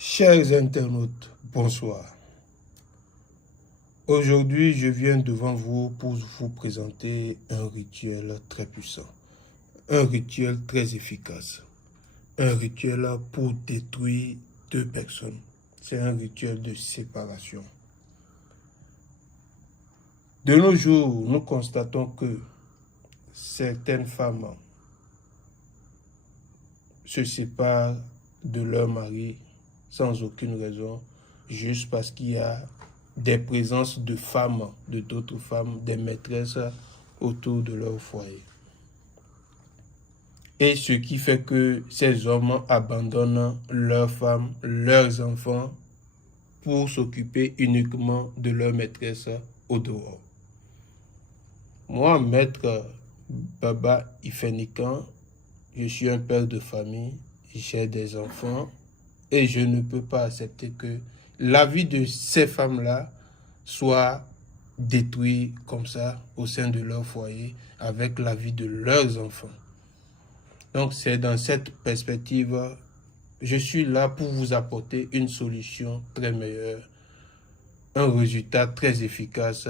Chers internautes, bonsoir. Aujourd'hui, je viens devant vous pour vous présenter un rituel très puissant, un rituel très efficace, un rituel pour détruire deux personnes. C'est un rituel de séparation. De nos jours, nous constatons que certaines femmes se séparent de leur mari sans aucune raison, juste parce qu'il y a des présences de femmes, de d'autres femmes, des maîtresses autour de leur foyer. Et ce qui fait que ces hommes abandonnent leurs femmes, leurs enfants, pour s'occuper uniquement de leur maîtresse au dehors. Moi, maître Baba Ifenikan, je suis un père de famille, j'ai des enfants et je ne peux pas accepter que la vie de ces femmes-là soit détruite comme ça au sein de leur foyer avec la vie de leurs enfants. Donc c'est dans cette perspective, je suis là pour vous apporter une solution très meilleure, un résultat très efficace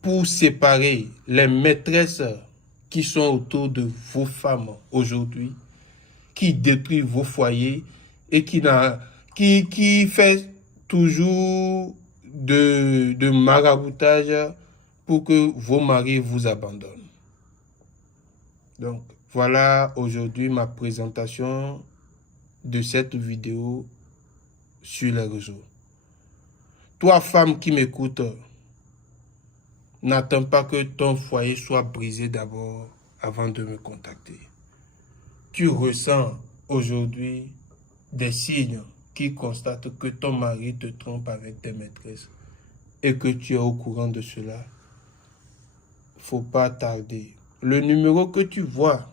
pour séparer les maîtresses qui sont autour de vos femmes aujourd'hui, qui détruisent vos foyers et qui fait toujours de maraboutage pour que vos maris vous abandonnent. Donc, voilà aujourd'hui ma présentation de cette vidéo sur les réseaux. Toi, femme qui m'écoute, n'attends pas que ton foyer soit brisé d'abord avant de me contacter. Tu ressens aujourd'hui des signes qui constatent que ton mari te trompe avec tes maîtresses et que tu es au courant de cela. Il ne faut pas tarder. Le numéro que tu vois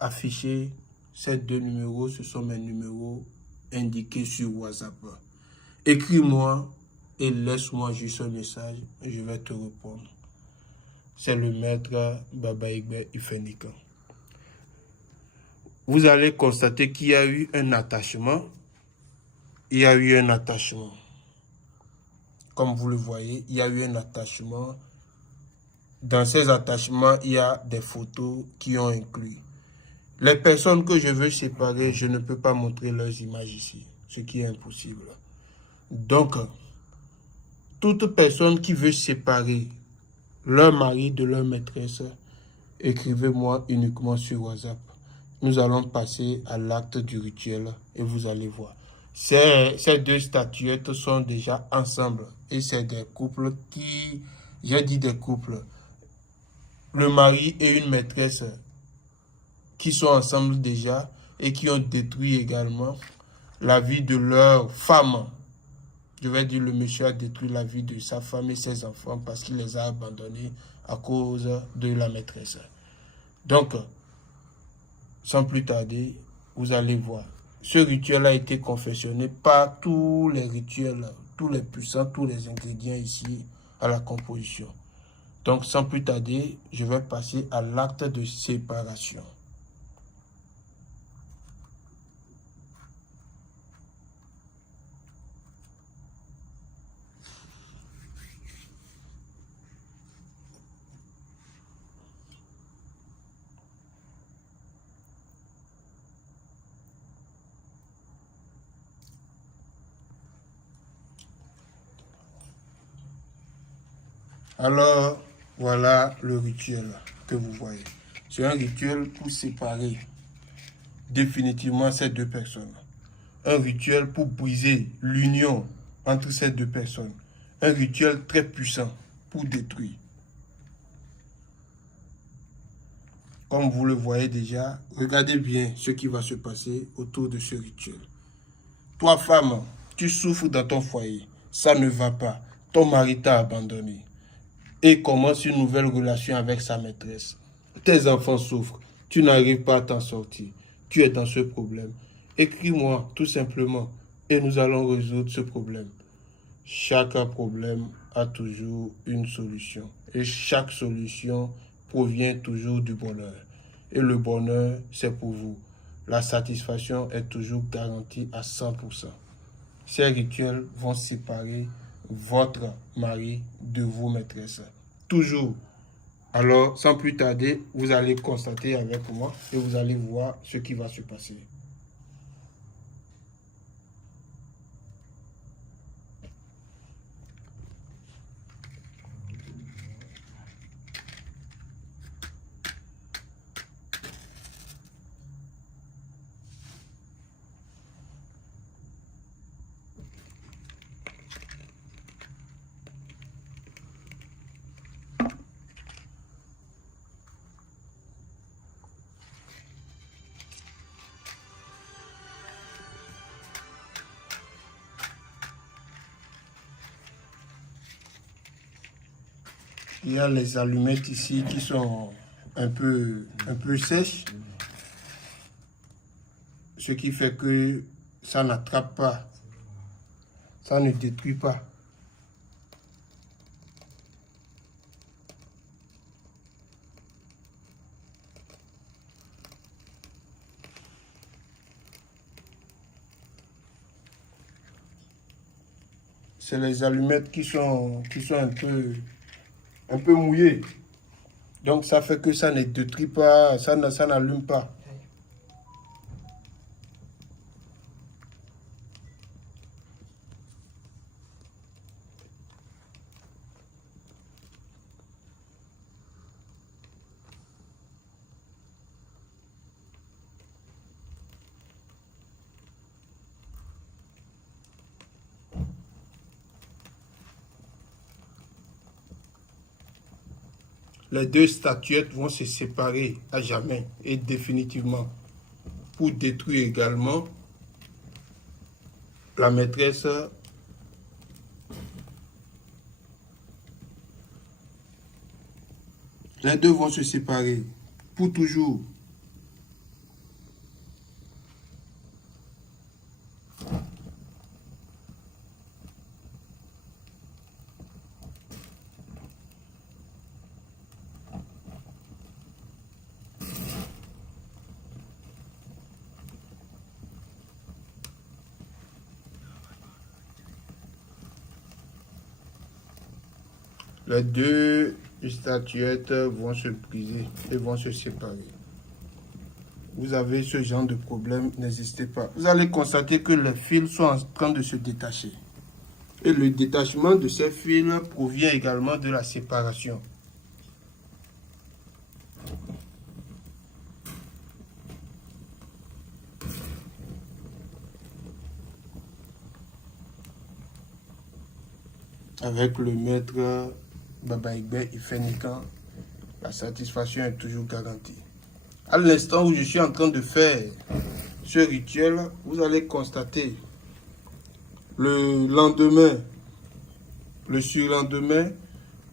affiché, ces deux numéros, ce sont mes numéros indiqués sur WhatsApp. Écris-moi et laisse-moi juste un message et je vais te répondre. C'est le maître Baba Ifenikan. Vous allez constater qu'il y a eu un attachement. Il y a eu un attachement. Comme vous le voyez, il y a eu un attachement. Dans ces attachements, il y a des photos qui ont inclus. Les personnes que je veux séparer, je ne peux pas montrer leurs images ici, ce qui est impossible. Donc, toute personne qui veut séparer leur mari de leur maîtresse, écrivez-moi uniquement sur WhatsApp. Nous allons passer à l'acte du rituel et vous allez voir. Ces deux statuettes sont déjà ensemble et c'est des couples qui, j'ai dit des couples, le mari et une maîtresse qui sont ensemble déjà et qui ont détruit également la vie de leur femme. Je vais dire, le monsieur a détruit la vie de sa femme et ses enfants parce qu'il les a abandonnés à cause de la maîtresse. Donc, sans plus tarder, vous allez voir. Ce rituel a été confectionné par tous les rituels, tous les puissants, tous les ingrédients ici à la composition. Donc, sans plus tarder, je vais passer à l'acte de séparation. Alors, voilà le rituel que vous voyez. C'est un rituel pour séparer définitivement ces deux personnes. Un rituel pour briser l'union entre ces deux personnes. Un rituel très puissant pour détruire. Comme vous le voyez déjà, regardez bien ce qui va se passer autour de ce rituel. Toi, femme, tu souffres dans ton foyer. Ça ne va pas. Ton mari t'a abandonné et commence une nouvelle relation avec sa maîtresse. Tes enfants souffrent, tu n'arrives pas à t'en sortir, tu es dans ce problème. Écris-moi tout simplement et nous allons résoudre ce problème. Chaque problème a toujours une solution et chaque solution provient toujours du bonheur. Et le bonheur, c'est pour vous. La satisfaction est toujours garantie à 100%. ces rituels vont séparer votre mari de vos maîtresses. Toujours. Alors, sans plus tarder, vous allez constater avec moi et vous allez voir ce qui va se passer. Il y a les allumettes ici qui sont un peu sèches. Ce qui fait que ça n'attrape pas. Ça ne détruit pas. C'est les allumettes qui sont un peu mouillées. Donc ça fait que ça ne détruit pas, ça n'allume pas. Les deux statuettes vont se séparer à jamais et définitivement pour détruire également la maîtresse. Les deux vont se séparer pour toujours. Les deux statuettes vont se briser et vont se séparer. Vous avez ce genre de problème, n'hésitez pas. Vous allez constater que les fils sont en train de se détacher. Et le détachement de ces fils provient également de la séparation. Avec le maître Baba Igbe Ifenikan, la satisfaction est toujours garantie. À l'instant où je suis en train de faire ce rituel, vous allez constater le lendemain, le surlendemain,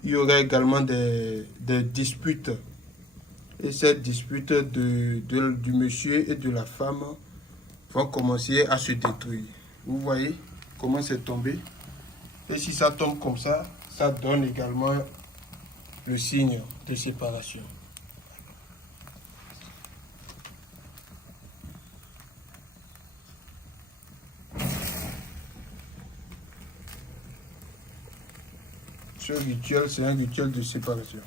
il y aura également des disputes. Et ces disputes du monsieur et de la femme vont commencer à se détruire. Vous voyez comment c'est tombé? Et si ça tombe comme ça donne également le signe de séparation. Ce rituel, c'est un rituel de séparation.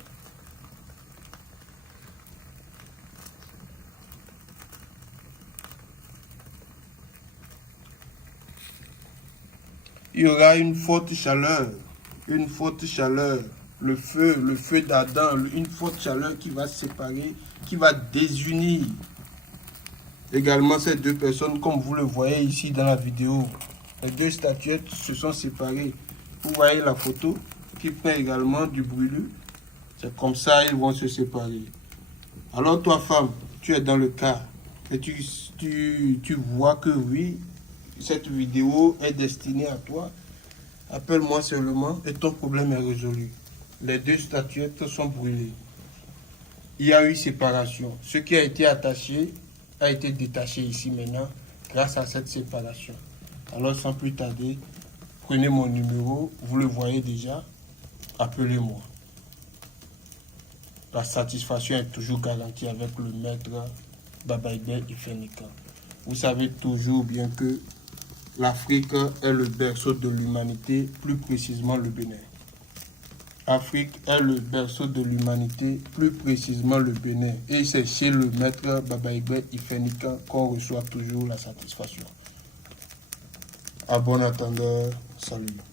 Il y aura une forte chaleur, le feu d'Adam, une forte chaleur qui va séparer, qui va désunir également ces deux personnes, comme vous le voyez ici dans la vidéo. Les deux statuettes se sont séparées. Vous voyez la photo qui prend également du brûlure. C'est comme ça ils vont se séparer. Alors toi femme, tu es dans le cas et tu vois que oui, cette vidéo est destinée à toi. Appelle-moi seulement et ton problème est résolu. Les deux statuettes sont brûlées. Il y a eu séparation. Ce qui a été attaché a été détaché ici maintenant grâce à cette séparation. Alors sans plus tarder, prenez mon numéro, vous le voyez déjà, appelez-moi. La satisfaction est toujours garantie avec le maître Baba Igbe Ifenikan. Vous savez toujours bien que l'Afrique est le berceau de l'humanité, plus précisément le Bénin. L'Afrique est le berceau de l'humanité, plus précisément le Bénin. Et c'est chez le maître Baba-Ibek Ifenika qu'on reçoit toujours la satisfaction. À bon entendeur, salut.